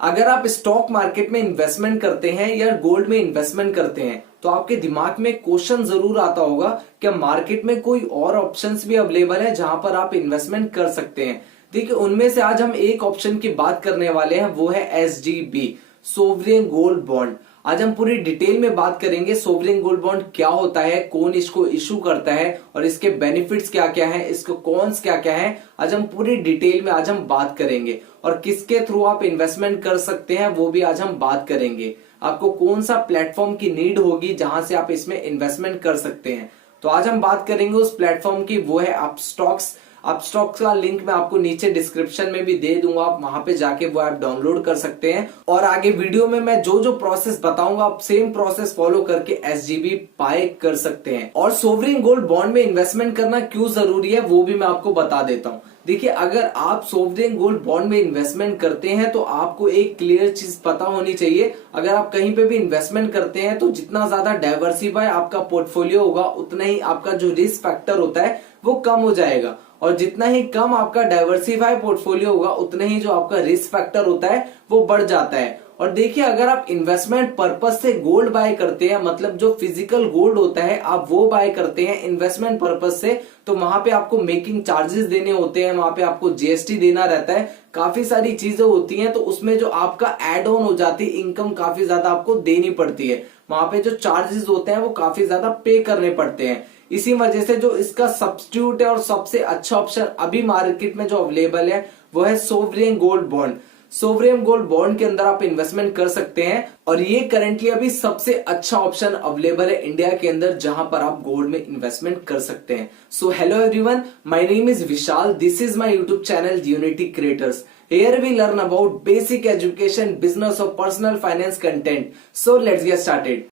अगर आप stock market में इन्वेस्टमेंट करते हैं या गोल्ड में इन्वेस्टमेंट करते हैं तो आपके दिमाग में क्वेश्चन जरूर आता होगा कि मार्केट में कोई और ऑप्शंस भी अवेलेबल है जहां पर आप इन्वेस्टमेंट कर सकते हैं। देखिए, उनमें से आज हम एक ऑप्शन की बात करने वाले हैं, वो है एसजीबी, सोवरेन गोल्ड बॉन्ड। आज हम पूरी डिटेल में बात करेंगे सोवरेन गोल्ड बॉन्ड क्या होता है, कौन इसको इशू करता है और इसके बेनिफिट्स क्या क्या हैं, इसके कॉन्स क्या क्या हैं। आज हम पूरी डिटेल में आज हम बात करेंगे और किसके थ्रू आप इन्वेस्टमेंट कर सकते हैं वो भी आज हम बात करेंगे। आपको कौन सा प्लेटफॉर्म की नीड होगी जहां से आप इसमें इन्वेस्टमेंट कर सकते हैं। तो आज हम बात करेंगे उस प्लेटफॉर्म की, वो है अपस्टॉक्स। अपस्टॉक्स का लिंक मैं आपको नीचे डिस्क्रिप्शन में भी दे दूंगा, आप वहां पे जाके वो ऐप डाउनलोड कर सकते हैं। और आगे वीडियो में मैं जो जो प्रोसेस बताऊंगा आप सेम प्रोसेस फॉलो करके एसजीबी बाय कर सकते हैं। और सोवरेन गोल्ड बॉन्ड में इन्वेस्टमेंट करना क्यों जरूरी है वो भी मैं आपको बता देता हूँ। देखिए, अगर आप सोवरेन गोल्ड बॉन्ड में इन्वेस्टमेंट करते हैं तो आपको एक क्लियर चीज पता होनी चाहिए। अगर आप कहीं पे भी इन्वेस्टमेंट करते हैं तो जितना ज्यादा डाइवर्सिफाई आपका पोर्टफोलियो होगा उतना ही आपका जो रिस्क फैक्टर होता है वो कम हो जाएगा, और जितना ही कम आपका डाइवर्सिफाई पोर्टफोलियो होगा उतना ही जो आपका रिस्क फैक्टर होता है वो बढ़ जाता है। और देखिए, अगर आप इन्वेस्टमेंट पर्पस से गोल्ड बाय करते हैं, मतलब जो फिजिकल गोल्ड होता है आप वो बाय करते हैं इन्वेस्टमेंट पर्पस से, तो वहां पे आपको मेकिंग चार्जेस देने होते हैं, वहां पे आपको जीएसटी देना रहता है, काफी सारी चीजें होती हैं। तो उसमें जो आपका एड ऑन हो जाती है इनकम काफी ज्यादा आपको देनी पड़ती है, वहां पे जो चार्जेस होते हैं वो काफी ज्यादा पे करने पड़ते हैं। इसी वजह से जो इसका सब्स्टिट्यूट है और सबसे अच्छा ऑप्शन अभी मार्केट में जो अवेलेबल है वो है sovereign gold bond. Sovereign gold bond के अंदर आप इन्वेस्टमेंट कर सकते हैं और ये करेंटली अभी सबसे अच्छा ऑप्शन अवेलेबल है इंडिया के अंदर जहां पर आप गोल्ड में इन्वेस्टमेंट कर सकते हैं। So hello everyone, my name is Vishal, this is my YouTube channel unity creators. Here we learn about basic education, business or personal finance content. So let's get started.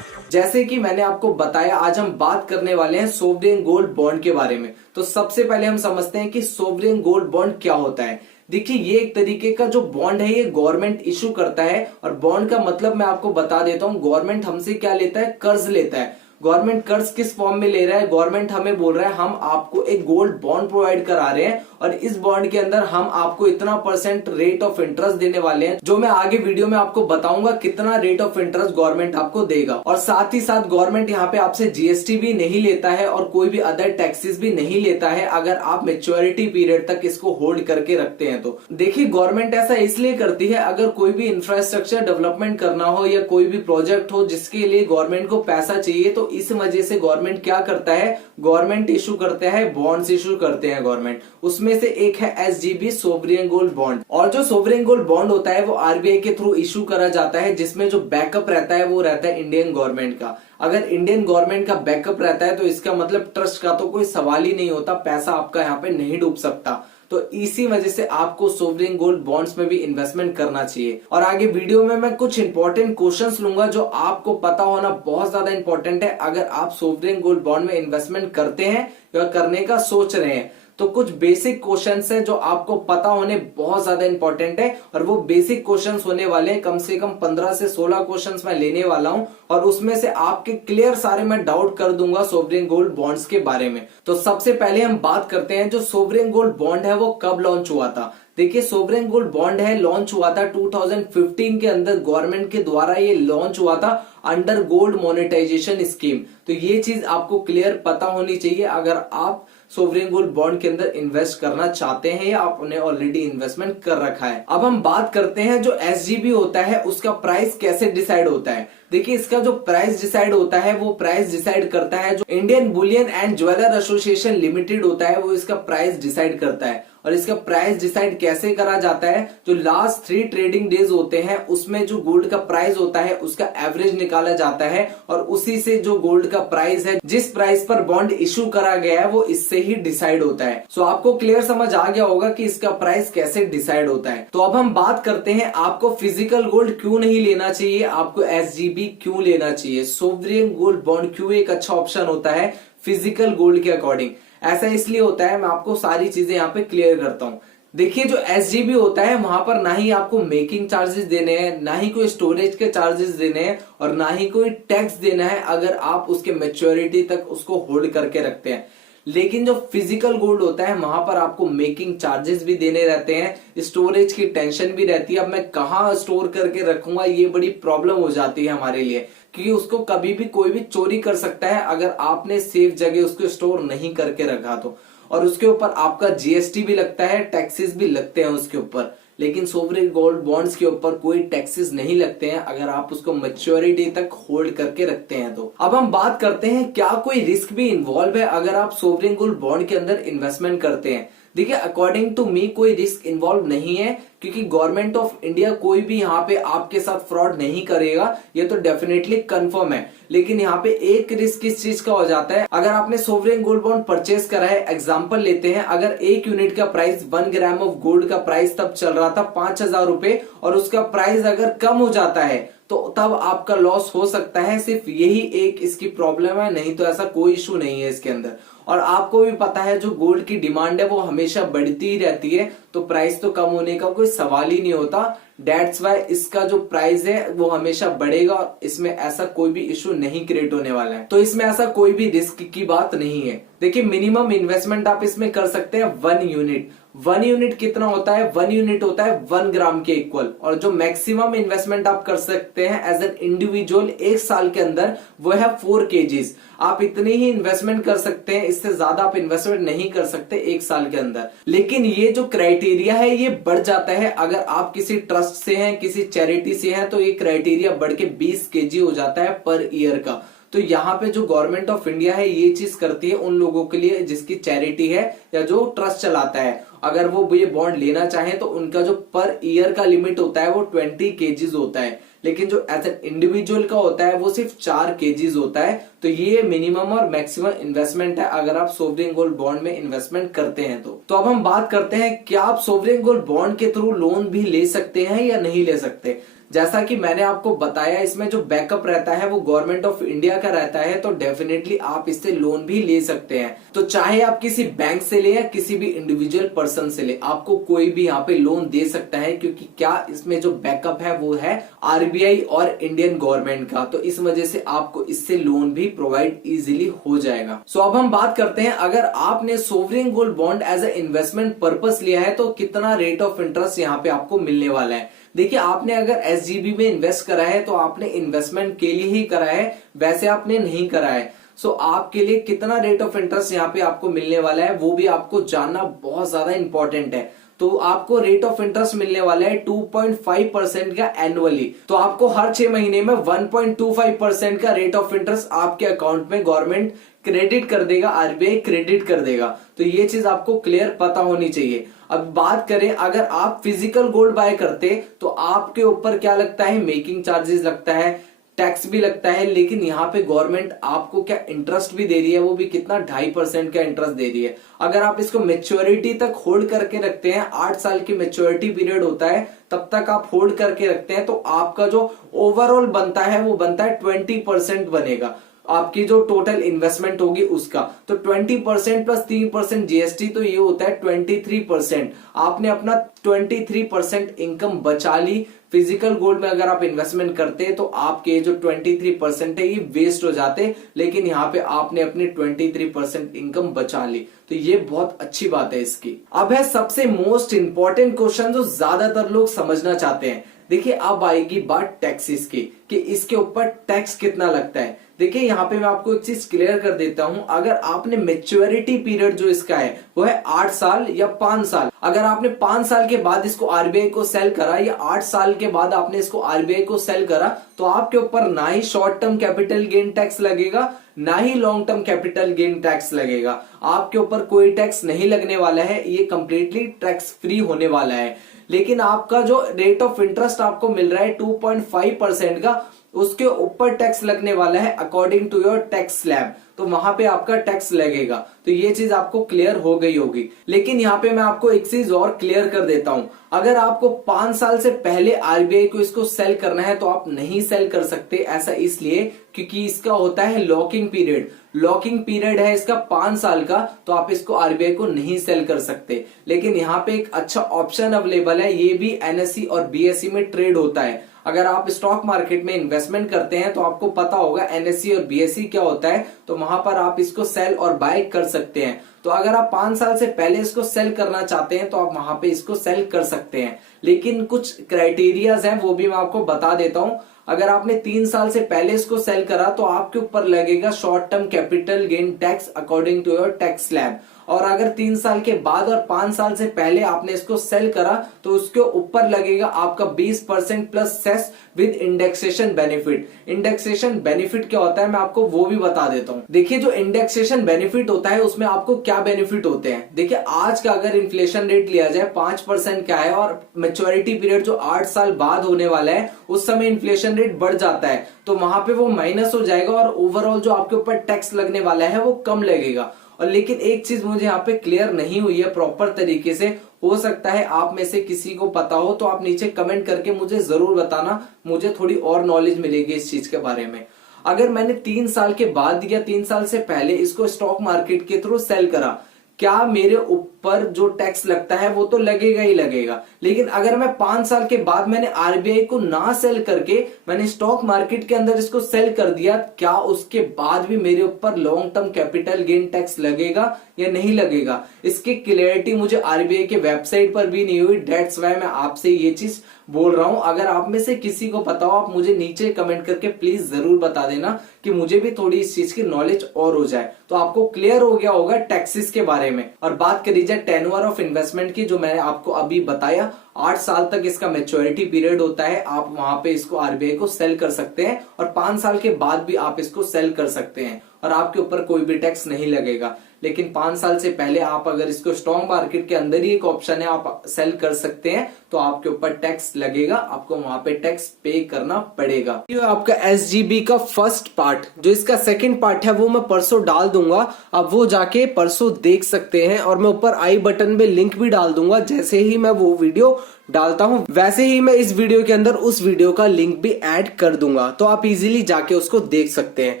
जैसे कि मैंने आपको बताया, आज हम बात करने वाले हैं सोवरेन गोल्ड बॉन्ड के बारे में। तो सबसे पहले हम समझते हैं कि सोवरेन गोल्ड बॉन्ड क्या होता है। देखिए, ये एक तरीके का जो बॉन्ड है ये गवर्नमेंट इशू करता है, और बॉन्ड का मतलब मैं आपको बता देता हूँ। गवर्नमेंट हमसे क्या लेता है? कर्ज लेता है। गवर्नमेंट कर्ज किस फॉर्म में ले रहा है? गवर्नमेंट हमें बोल रहा है हम आपको एक गोल्ड बॉन्ड प्रोवाइड करा रहे हैं और इस बॉन्ड के अंदर हम आपको इतना % रेट ऑफ इंटरेस्ट देने वाले हैं, जो मैं आगे वीडियो में आपको बताऊंगा कितना रेट ऑफ इंटरेस्ट गवर्नमेंट आपको देगा। और साथ ही साथ गवर्नमेंट यहाँ पे आपसे जीएसटी भी नहीं लेता है और कोई भी अदर टैक्सेस भी नहीं लेता है अगर आप मेच्योरिटी पीरियड तक इसको होल्ड करके रखते हैं। तो देखिए, गवर्नमेंट ऐसा इसलिए करती है, अगर कोई भी इंफ्रास्ट्रक्चर डेवलपमेंट करना हो या कोई भी प्रोजेक्ट हो जिसके लिए गवर्नमेंट को पैसा चाहिए, तो इस वजह से गवर्नमेंट क्या करता है? गवर्नमेंट इशू करता है, बॉन्ड्स इशू करते हैं गवर्नमेंट। उसमें से एक है एसजीबी, सोवरेन गोल्ड बॉन्ड। और जो सोवरेन गोल्ड बॉन्ड होता है वो आरबीआई के थ्रू इशू करा जाता है, जिसमें जो बैकअप रहता है वो रहता है इंडियन गवर्नमेंट का। अगर इंडियन गवर्नमेंट का बैकअप रहता है तो इसका मतलब ट्रस्ट का तो कोई सवाल ही नहीं होता, पैसा आपका यहाँ पे नहीं डूब सकता। तो इसी वजह से आपको सोवरेन गोल्ड बॉन्ड्स में भी इन्वेस्टमेंट करना चाहिए। और आगे वीडियो में मैं कुछ इंपॉर्टेंट क्वेश्चंस लूंगा जो आपको पता होना बहुत ज्यादा इंपॉर्टेंट है अगर आप सोवरेन गोल्ड बॉन्ड में इन्वेस्टमेंट करते हैं या करने का सोच रहे हैं। तो कुछ बेसिक क्वेश्चंस हैं जो आपको पता होने बहुत ज्यादा इंपॉर्टेंट है, और वो बेसिक क्वेश्चंस होने वाले हैं, कम से कम 15 से 16 क्वेश्चंस मैं लेने वाला हूं और उसमें से आपके क्लियर सारे मैं डाउट कर दूंगा सोवरेन गोल्ड बॉन्ड्स के बारे में। तो सबसे पहले हम बात करते हैं जो सोवरेन गोल्ड बॉन्ड है वो कब लॉन्च हुआ था। देखिए, सोवरेन गोल्ड बॉन्ड है लॉन्च हुआ था 2015 के अंदर, गवर्नमेंट के द्वारा ये लॉन्च हुआ था अंडर गोल्ड मोनेटाइजेशन स्कीम। तो ये चीज आपको क्लियर पता होनी चाहिए अगर आप सोवरेन गोल्ड बॉन्ड के अंदर इन्वेस्ट करना चाहते हैं या आपने ऑलरेडी इन्वेस्टमेंट कर रखा है। अब हम बात करते हैं जो एसजीबी होता है उसका प्राइस कैसे डिसाइड होता है। देखिए, इसका जो प्राइस डिसाइड होता है वो प्राइस डिसाइड करता है जो Indian Boolean and jeweller association limited होता है, वो इसका प्राइस डिसाइड करता है। और इसका प्राइस डिसाइड कैसे करा जाता है? जो लास्ट 3 ट्रेडिंग डेज होते हैं उसमें जो गोल्ड का प्राइस होता है उसका एवरेज निकाला जाता है, और उसी से जो गोल्ड का प्राइस है, जिस प्राइस पर बॉन्ड इशू करा गया है, वो इससे ही डिसाइड होता है। सो आपको क्लियर समझ आ गया होगा कि इसका प्राइस कैसे डिसाइड होता है। तो अब हम बात करते हैं आपको फिजिकल गोल्ड क्यों नहीं लेना चाहिए, आपको एसजीबी क्यों लेना चाहिए, सोवरेन गोल्ड बॉन्ड क्यों एक अच्छा ऑप्शन होता है फिजिकल गोल्ड के अकॉर्डिंग। ऐसा इसलिए होता है, मैं आपको सारी चीजें यहाँ पे क्लियर करता हूँ। देखिए, जो एसजीबी होता है वहां पर ना ही आपको मेकिंग चार्जेस देने हैं, ना ही कोई स्टोरेज के चार्जेस देने हैं, और ना ही कोई टैक्स देना है अगर आप उसके मैच्योरिटी तक उसको होल्ड करके रखते हैं। लेकिन जो फिजिकल गोल्ड होता है वहां पर आपको मेकिंग चार्जेस भी देने रहते हैं, स्टोरेज की टेंशन भी रहती है। अब मैं कहाँ स्टोर करके रखूंगा, ये बड़ी प्रॉब्लम हो जाती है हमारे लिए, क्योंकि उसको कभी भी कोई भी चोरी कर सकता है अगर आपने सेफ जगह उसको स्टोर नहीं करके रखा तो। और उसके ऊपर आपका जीएसटी भी लगता है, टैक्सेस भी लगते हैं उसके ऊपर। लेकिन सोवरेन गोल्ड बॉन्ड्स के ऊपर कोई टैक्सेस नहीं लगते हैं अगर आप उसको मैच्योरिटी तक होल्ड करके रखते हैं तो। अब हम बात करते हैं क्या कोई रिस्क भी इन्वॉल्व है अगर आप सोवरेन गोल्ड बॉन्ड के अंदर इन्वेस्टमेंट करते हैं। देखिए, अकॉर्डिंग टू मी कोई रिस्क इन्वॉल्व नहीं है, क्योंकि गवर्नमेंट ऑफ इंडिया कोई भी यहाँ पे आपके साथ फ्रॉड नहीं करेगा, ये तो डेफिनेटली कंफर्म है। लेकिन यहाँ पे एक रिस्क किस चीज का हो जाता है, अगर आपने सोवरेन गोल्ड बॉन्ड परचेस करा है, एग्जांपल लेते हैं, अगर एक यूनिट का प्राइस 1 ग्राम ऑफ गोल्ड का प्राइस तब चल रहा था 5,000 रुपए, और उसका प्राइस अगर कम हो जाता है तो तब आपका लॉस हो सकता है। सिर्फ यही एक इसकी प्रॉब्लम है, नहीं तो ऐसा कोई इशू नहीं है इसके अंदर। और आपको भी पता है जो गोल्ड की डिमांड है वो हमेशा बढ़ती ही रहती है, तो प्राइस तो कम होने का कोई सवाल ही नहीं होता। दैट्स वाई इसका जो प्राइस है वो हमेशा बढ़ेगा और इसमें ऐसा कोई भी इशू नहीं क्रिएट होने वाला है, तो इसमें ऐसा कोई भी रिस्क की बात नहीं है। देखिए, मिनिमम इन्वेस्टमेंट आप इसमें कर सकते हैं 1 यूनिट। 1 यूनिट कितना होता है, 1 यूनिट होता है 1 ग्राम के इक्वल। और जो मैक्सिमम इन्वेस्टमेंट आप कर सकते हैं एज एन इंडिविजुअल एक साल के अंदर, वो है 4 केजीज। आप इतनी ही इन्वेस्टमेंट कर सकते हैं, इससे ज्यादा आप इन्वेस्टमेंट नहीं कर सकते एक साल के अंदर। लेकिन ये जो क्राइटेरिया है ये बढ़ जाता है अगर आप किसी ट्रस्ट से हैं, किसी चैरिटी से हैं, तो ये क्राइटेरिया बढ़ के 20 केजी हो जाता है पर ईयर का। तो यहाँ पे जो गवर्नमेंट ऑफ इंडिया है ये चीज करती है उन लोगों के लिए जिसकी चैरिटी है या जो ट्रस्ट चलाता है, अगर वो ये बॉन्ड लेना चाहे तो उनका जो पर ईयर का लिमिट होता है वो 20 केजीज होता है। लेकिन जो एज एन इंडिविजुअल का होता है वो सिर्फ 4 केजीज होता है। तो ये मिनिमम और मैक्सिमम इन्वेस्टमेंट है अगर आप सोवरेन गोल्ड बॉन्ड में इन्वेस्टमेंट करते हैं तो अब हम बात करते हैं क्या आप सोवरेन गोल्ड बॉन्ड के थ्रू लोन भी ले सकते हैं या नहीं ले सकते। जैसा कि मैंने आपको बताया, इसमें जो बैकअप रहता है वो गवर्नमेंट ऑफ इंडिया का रहता है, तो डेफिनेटली आप इससे लोन भी ले सकते हैं। तो चाहे आप किसी बैंक से ले या किसी भी इंडिविजुअल पर्सन से ले, आपको कोई भी यहाँ पे लोन दे सकता है, क्योंकि क्या इसमें जो बैकअप है वो है आरबीआई और इंडियन गवर्नमेंट का, तो इस वजह से आपको इससे लोन भी प्रोवाइड इजिली हो जाएगा। सो अब हम बात करते हैं, अगर आपने sovereign gold bond as a investment purpose लिया है तो कितना रेट ऑफ इंटरेस्ट यहाँ पे आपको मिलने वाला है। देखिए, आपने अगर एसजीबी में इन्वेस्ट करा है तो आपने इन्वेस्टमेंट के लिए ही करा है, वैसे आपने नहीं करा है। सो आपके लिए कितना रेट ऑफ इंटरेस्ट यहाँ पे आपको मिलने वाला है वो भी आपको जानना बहुत ज्यादा इंपॉर्टेंट है। तो आपको रेट ऑफ इंटरेस्ट मिलने वाला है 2.5% का एनुअली। तो आपको हर 6 महीने में 1.25% का रेट ऑफ इंटरेस्ट आपके अकाउंट में गवर्नमेंट क्रेडिट कर देगा, आरबीआई क्रेडिट कर देगा। तो ये चीज आपको क्लियर पता होनी चाहिए। अब बात करें, अगर आप फिजिकल गोल्ड बाय करते तो आपके ऊपर क्या लगता है, मेकिंग चार्जेस लगता है, टैक्स भी लगता है। लेकिन यहाँ पे गवर्नमेंट आपको क्या इंटरेस्ट भी दे रही है, वो भी कितना 2.5% का इंटरेस्ट दे रही है। अगर आप इसको मेच्योरिटी तक होल्ड करके रखते हैं, 8 साल की मेच्योरिटी पीरियड होता है, तब तक आप होल्ड करके रखते हैं, तो आपका जो ओवरऑल बनता है वो बनता है 20% बनेगा आपकी जो टोटल इन्वेस्टमेंट होगी उसका। तो 20% प्लस 3% जीएसटी, तो ये होता है 23%। आपने अपना 23% इनकम बचा ली। फिजिकल गोल्ड में अगर आप इन्वेस्टमेंट करते हैं तो आपके जो 23% है ये वेस्ट हो जाते, लेकिन यहाँ पे आपने अपनी 23% इनकम बचा ली, तो ये बहुत अच्छी बात है इसकी। अब है सबसे मोस्ट इंपॉर्टेंट क्वेश्चन जो ज्यादातर लोग समझना चाहते हैं। देखिए, अब आएगी बात टैक्सेस की कि इसके ऊपर टैक्स कितना लगता है। देखिए, यहाँ पे मैं आपको एक चीज क्लियर कर देता हूं, अगर आपने मेच्योरिटी पीरियड जो इसका है वो है 8 साल या 5 साल, अगर आपने 5 साल के बाद इसको आरबीआई को सेल करा या 8 साल के बाद आपने इसको आरबीआई को सेल करा, तो आपके ऊपर ना ही short term capital gain tax लगेगा, ना ही long term capital gain tax लगेगा। आपके ऊपर कोई टैक्स नहीं लगने वाला है, ये कंप्लीटली टैक्स फ्री होने वाला है। लेकिन आपका जो रेट ऑफ इंटरेस्ट आपको मिल रहा है 2.5% का, उसके ऊपर टैक्स लगने वाला है according to your tax slab, तो वहां पे आपका टैक्स लगेगा। तो ये चीज आपको क्लियर हो गई होगी। लेकिन यहाँ पे मैं आपको एक चीज और क्लियर कर देता हूं, अगर आपको 5 साल से पहले आरबीआई को इसको सेल करना है तो आप नहीं सेल कर सकते। ऐसा इसलिए क्योंकि इसका होता है लॉकिंग पीरियड। लॉकिंग पीरियड है इसका 5 साल का, तो आप इसको आरबीआई को नहीं सेल कर सकते। लेकिन यहाँ पे एक अच्छा ऑप्शन अवेलेबल है, ये भी एनएससी और बीएसई में ट्रेड होता है। अगर आप स्टॉक मार्केट में इन्वेस्टमेंट करते हैं तो आपको पता होगा एनएसई और बीएसई क्या होता है, तो वहां पर आप इसको सेल और बाय कर सकते हैं। तो अगर आप 5 साल से पहले इसको सेल करना चाहते हैं तो आप वहां पे इसको सेल कर सकते हैं, लेकिन कुछ क्राइटेरियाज हैं वो भी मैं आपको बता देता हूं। अगर आपने 3 साल से पहले इसको सेल करा तो आपके ऊपर लगेगा short term capital gain tax according to your tax slab, और अगर 3 साल के बाद और 5 साल से पहले आपने इसको सेल करा तो उसके ऊपर लगेगा आपका 20% plus cess with indexation benefit. Indexation benefit क्या होता है मैं आपको वो भी बता देता हूं। देखिए जो इंडेक्सेशन बेनिफिट होता है उसमें आपको क्या बेनिफिट होते हैं। देखिए आज का अगर इन्फ्लेशन रेट लिया जाए 5% का है और मैच्योरिटी पीरियड जो 8 साल बाद होने वाला है उस समय इन्फ्लेशन रेट बढ़ जाता है तो वहां पे वो माइनस हो जाएगा और ओवरऑल जो आपके ऊपर टैक्स लगने वाला है वो कम लगेगा। और लेकिन एक चीज मुझे यहाँ पे क्लियर नहीं हुई है प्रॉपर तरीके से, हो सकता है आप में से किसी को पता हो तो आप नीचे कमेंट करके मुझे जरूर बताना, मुझे थोड़ी और नॉलेज मिलेगी इस चीज के बारे में। अगर मैंने 3 साल के बाद या 3 साल से पहले इसको स्टॉक मार्केट के थ्रू सेल करा, क्या मेरे ऊपर जो टैक्स लगता है वो तो लगेगा ही लगेगा, लेकिन अगर मैं 5 साल के बाद मैंने आरबीआई को ना सेल करके मैंने स्टॉक मार्केट के अंदर इसको सेल कर दिया, क्या उसके बाद भी मेरे ऊपर long term capital gain tax लगेगा या नहीं लगेगा? इसकी क्लियरिटी मुझे आरबीआई के वेबसाइट पर भी नहीं हुई, दैट्स व्हाई मैं आपसे ये चीज बोल रहा हूं। अगर आप में से किसी को पता हो आप मुझे नीचे कमेंट करके प्लीज जरूर बता देना कि मुझे भी थोड़ी इस चीज की नॉलेज और हो जाए, तो आपको क्लियर हो गया होगा टैक्सेस के बारे में। और बात करी जाए टेन्योर ऑफ इन्वेस्टमेंट की, जो मैंने आपको अभी बताया 8 साल तक इसका मैच्योरिटी पीरियड होता है, आप वहां पे इसको आरबीआई को सेल कर सकते हैं और 5 साल के बाद भी आप इसको सेल कर सकते हैं और आपके ऊपर कोई भी टैक्स नहीं लगेगा। लेकिन 5 साल से पहले आप अगर इसको स्टॉक मार्केट के अंदर ही एक ऑप्शन है आप सेल कर सकते हैं तो आपके ऊपर टैक्स लगेगा, आपको वहां पे टैक्स पे करना पड़ेगा। ये आपका एसजीबी का फर्स्ट पार्ट, जो इसका सेकंड पार्ट है वो मैं परसों डाल दूंगा, आप वो जाके परसों देख सकते हैं और मैं ऊपर आई बटन में लिंक भी डाल दूंगा। जैसे ही मैं वो वीडियो डालता हूं वैसे ही मैं इस वीडियो के अंदर उस वीडियो का लिंक भी ऐड कर दूंगा, तो आप इजीली जाके उसको देख सकते हैं।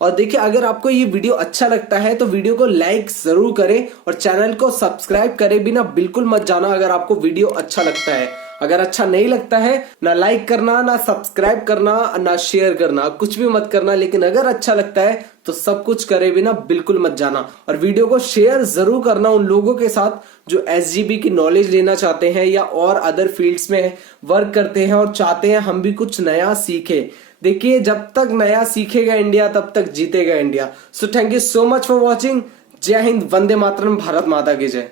और देखिए अगर आपको ये वीडियो अच्छा लगता है तो वीडियो को लाइक जरूर करें और चैनल को सब्सक्राइब करे बिना बिल्कुल मत जाना अगर आपको वीडियो अच्छा लगता है। अगर अच्छा नहीं लगता है ना लाइक करना, ना सब्सक्राइब करना, ना शेयर करना, कुछ भी मत करना, लेकिन अगर अच्छा लगता है तो सब कुछ करे बिना बिल्कुल मत जाना। और वीडियो को शेयर जरूर करना उन लोगों के साथ जो एसजीबी की नॉलेज लेना चाहते हैं या और अदर फील्ड्स में वर्क करते हैं और चाहते हैं हम भी कुछ नया सीखे। देखिए जब तक नया सीखेगा इंडिया तब तक जीतेगा India. So thank you so much for watching. जय हिंद, वंदे मातरम, भारत माता की जय।